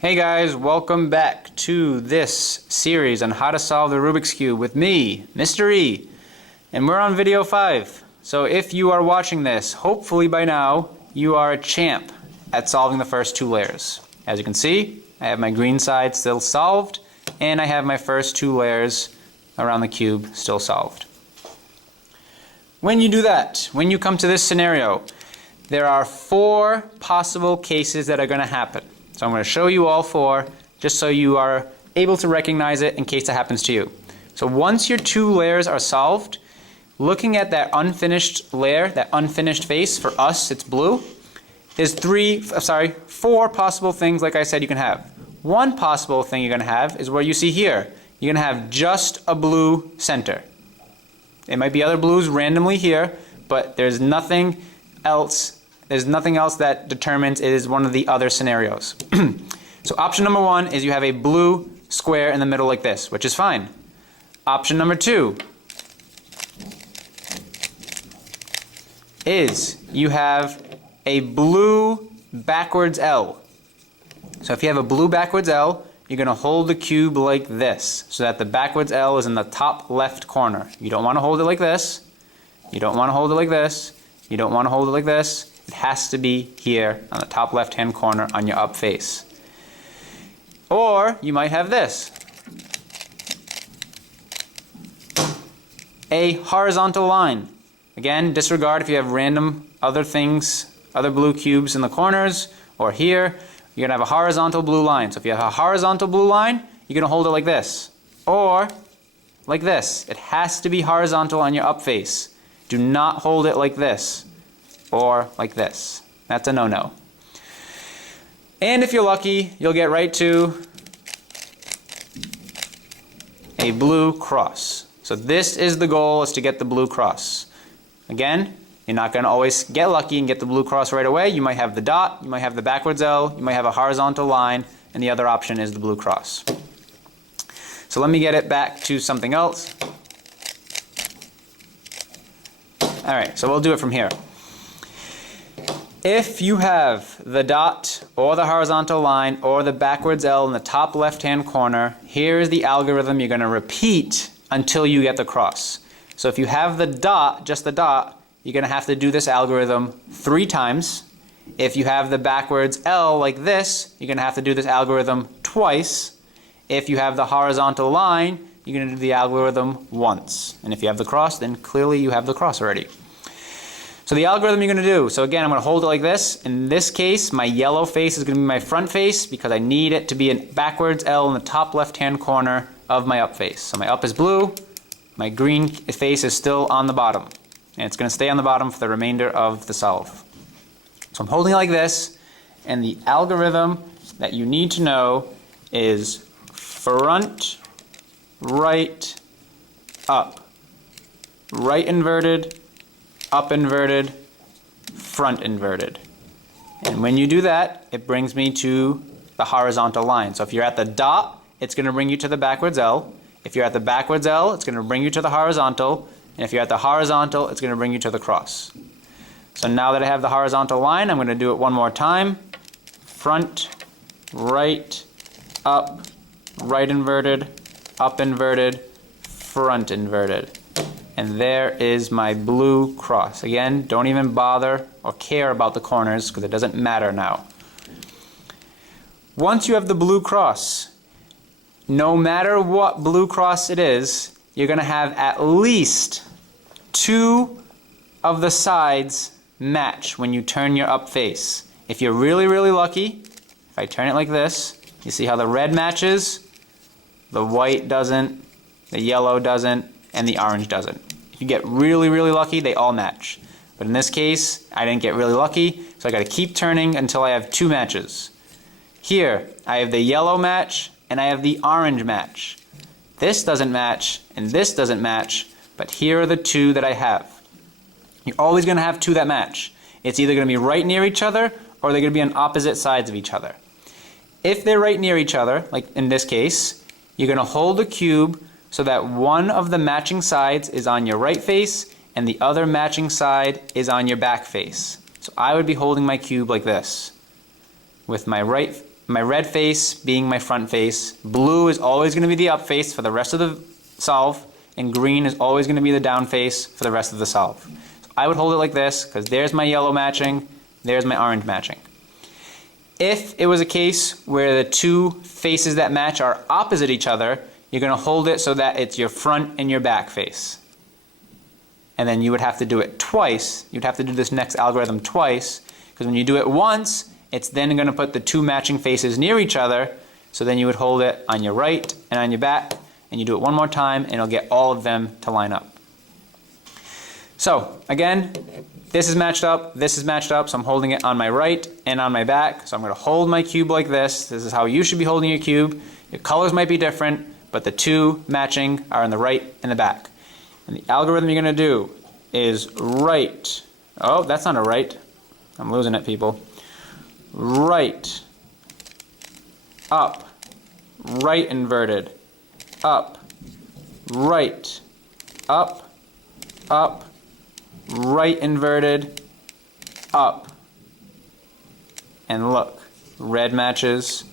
Hey guys, welcome back to this series on how to solve the Rubik's Cube with me, Mr. E. And we're on video 5. So if you are watching this, hopefully by now you are a champ at solving the first two layers. As you can see, I have my green side still solved, and I have my first two layers around the cube still solved. When you do that, when you come to this scenario, there are 4 possible cases that are going to happen. So I'm going to show you all 4 just so you are able to recognize it in case it happens to you. So once your 2 layers are solved, looking at that unfinished layer, that unfinished face, for us it's blue, is 4 possible things, like I said, you can have. One possible thing you're going to have is where you see here. You're going to have just a blue center. It might be other blues randomly here, but there's nothing else. There's nothing else that determines it is one of the other scenarios. So option number 1 is you have a blue square in the middle like this, which is fine. Option number 2 is you have a blue backwards L. So if you have a blue backwards L, you're going to hold the cube like this, so that the backwards L is in the top left corner. You don't want to hold it like this. You don't want to hold it like this. You don't want to hold it like this. It has to be here on the top left-hand corner on your up face. Or you might have this. A horizontal line. Again, disregard if you have random other things, other blue cubes in the corners, or here. You're going to have a horizontal blue line. So if you have a horizontal blue line, you're going to hold it like this. Or like this. It has to be horizontal on your up face. Do not hold it like this. Or like this. That's a no-no. And if you're lucky, you'll get right to a blue cross. So this is the goal, is to get the blue cross. Again, you're not going to always get lucky and get the blue cross right away. You might have the dot, you might have the backwards L, you might have a horizontal line, and the other option is the blue cross. So let me get it back to something else. Alright, so we'll do it from here. If you have the dot or the horizontal line or the backwards L in the top left-hand corner, here's the algorithm you're going to repeat until you get the cross. So if you have the dot, just the dot, you're going to have to do this algorithm 3 times. If you have the backwards L like this, you're going to have to do this algorithm twice. If you have the horizontal line, you're going to do the algorithm once. And if you have the cross, then clearly you have the cross already. So the algorithm you're going to do, so again, I'm going to hold it like this. In this case, my yellow face is going to be my front face because I need it to be a backwards L in the top left-hand corner of my up face. So my up is blue, my green face is still on the bottom. And it's going to stay on the bottom for the remainder of the solve. So I'm holding it like this, and the algorithm that you need to know is front, right, up. Right inverted, up inverted, front inverted. And when you do that, it brings me to the horizontal line. So if you're at the dot, it's going to bring you to the backwards L. If you're at the backwards L, it's going to bring you to the horizontal. And if you're at the horizontal, it's going to bring you to the cross. So now that I have the horizontal line, I'm going to do it one more time. Front, right, up, right inverted, up inverted, front inverted. And there is my blue cross. Again, don't even bother or care about the corners because it doesn't matter now. Once you have the blue cross, no matter what blue cross it is, you're going to have at least 2 of the sides match when you turn your up face. If you're really, really lucky, if I turn it like this, you see how the red matches, the white doesn't, the yellow doesn't, and the orange doesn't. If you get really, really lucky, they all match. But in this case, I didn't get really lucky, so I got to keep turning until I have 2 matches. Here, I have the yellow match, and I have the orange match. This doesn't match, and this doesn't match, but here are the 2 that I have. You're always going to have 2 that match. It's either going to be right near each other, or they're going to be on opposite sides of each other. If they're right near each other, like in this case, you're going to hold the cube so that one of the matching sides is on your right face and the other matching side is on your back face. So I would be holding my cube like this, with my right my red face being my front face, blue is always going to be the up face for the rest of the solve, and green is always going to be the down face for the rest of the solve. So I would hold it like this, because there's my yellow matching, there's my orange matching. If it was a case where the two faces that match are opposite each other, you're going to hold it so that it's your front and your back face. And then you would have to do it twice. You'd have to do this next algorithm twice, because when you do it once, it's then going to put the two matching faces near each other, so then you would hold it on your right and on your back, and you do it one more time, and it'll get all of them to line up. So, again, this is matched up, so I'm holding it on my right and on my back. So I'm going to hold my cube like this. This is how you should be holding your cube. Your colors might be different, but the two matching are on the right and the back. And the algorithm you're going to do is right. Oh, that's not a right. I'm losing it, people. Right, up, right inverted, up, right, up, up, right inverted, up. And look, red matches,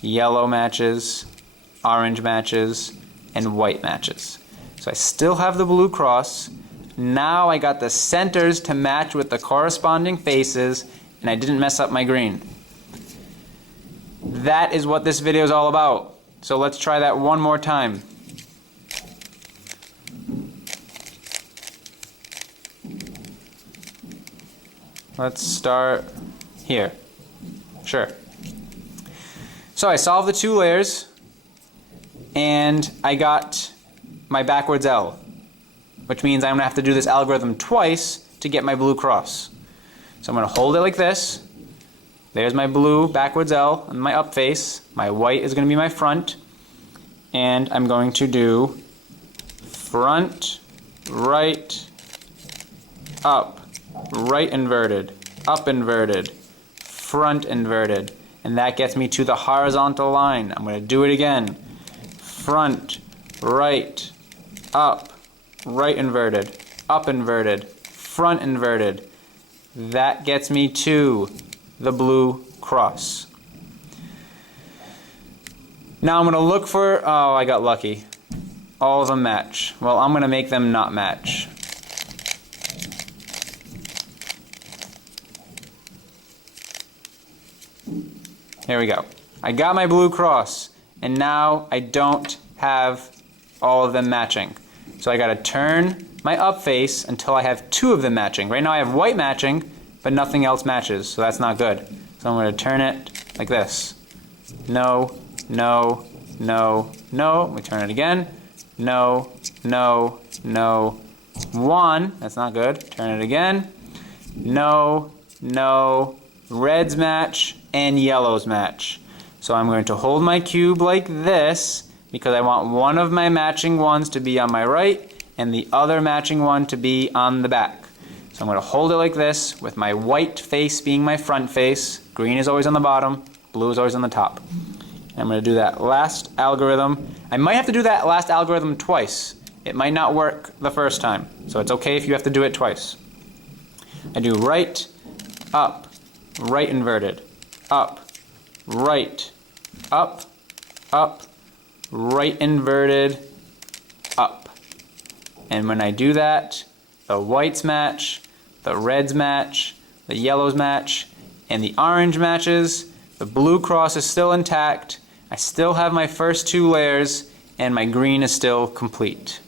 yellow matches, orange matches, and white matches. So I still have the blue cross. Now I got the centers to match with the corresponding faces, and I didn't mess up my green. That is what this video is all about. So let's try that one more time. Let's start here. Sure. So I solved the two layers, and I got my backwards L, which means I'm going to have to do this algorithm twice to get my blue cross. So I'm going to hold it like this. There's my blue backwards L on my up face. My white is going to be my front. And I'm going to do front, right, up, right inverted, up inverted, front inverted. And that gets me to the horizontal line. I'm going to do it again. Front, right, up, right inverted, up inverted, front inverted. That gets me to the blue cross. Now I'm going to look for, oh, I got lucky. All of them match. Well, I'm going to make them not match. Here we go. I got my blue cross, and now I don't have all of them matching. So I got to turn my up face until I have two of them matching. Right now I have white matching, but nothing else matches, so that's not good. So I'm going to turn it like this. No, no, no, no. We turn it again. No, no, no. One. That's not good. Turn it again. No, no. Reds match and yellows match. So I'm going to hold my cube like this because I want one of my matching ones to be on my right and the other matching one to be on the back. So I'm going to hold it like this with my white face being my front face. Green is always on the bottom, blue is always on the top. And I'm going to do that last algorithm. I might have to do that last algorithm twice. It might not work the first time, so it's okay if you have to do it twice. I do right, up, right inverted, up, right, up, up, right inverted, up. And when I do that, the whites match, the reds match, the yellows match, and the orange matches. The blue cross is still intact. I still have my first two layers, and my green is still complete.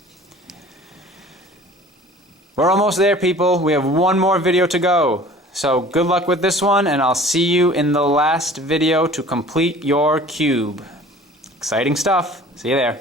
We're almost there, people. We have one more video to go. So good luck with this one, and I'll see you in the last video to complete your cube. Exciting stuff. See you there.